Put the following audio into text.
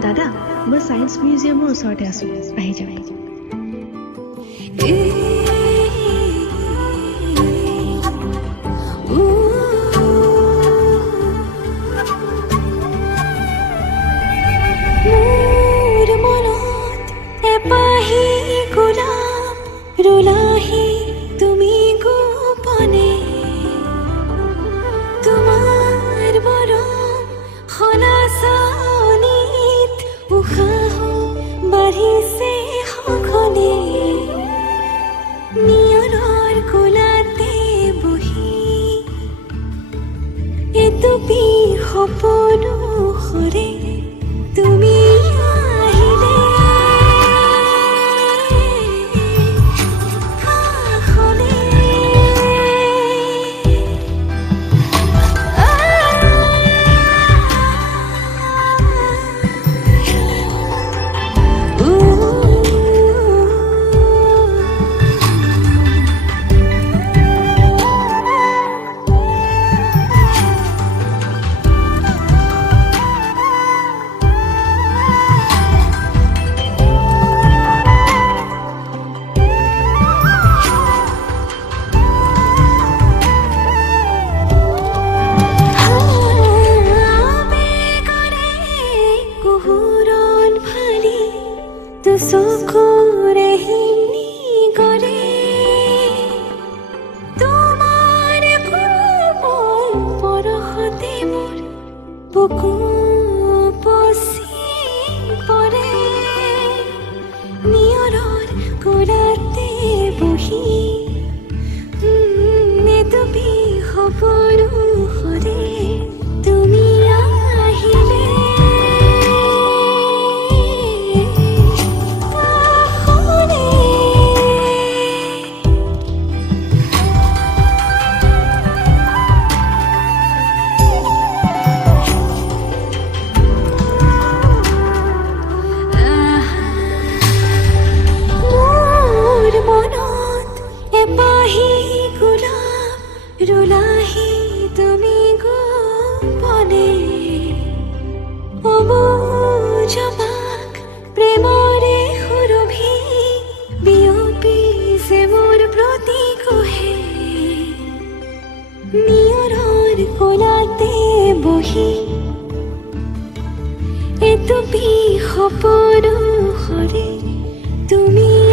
দাদা মই সায়েন্স মিউজিয়ামৰ ওচৰতে আছো আহি যাওক ৰুলাহি তুমি গোপনে তোমাৰ মৰম সলাচনিত উশাহ বাঢ়িছে সঘনে নিয়ৰৰ কোলাতে বহি এটুপি সপোনো সৰে তুমি আহিলে চকুৰে হিনি কৰে তোমাৰ কোমল পৰশতে মোৰ বুকু উপচি পৰে নিয়ৰৰ কোলাতে বহি এটুপি সপোনো সৰে তুমি আহিলে ৰুলাহি তুমি গোপনে অবুজবাক প্ৰেমৰে সুৰভি বিয়পিছে মোৰ প্ৰতি কহে নিয়ৰৰ কোলাতে বহি এটুপি সপোনো সৰে তুমি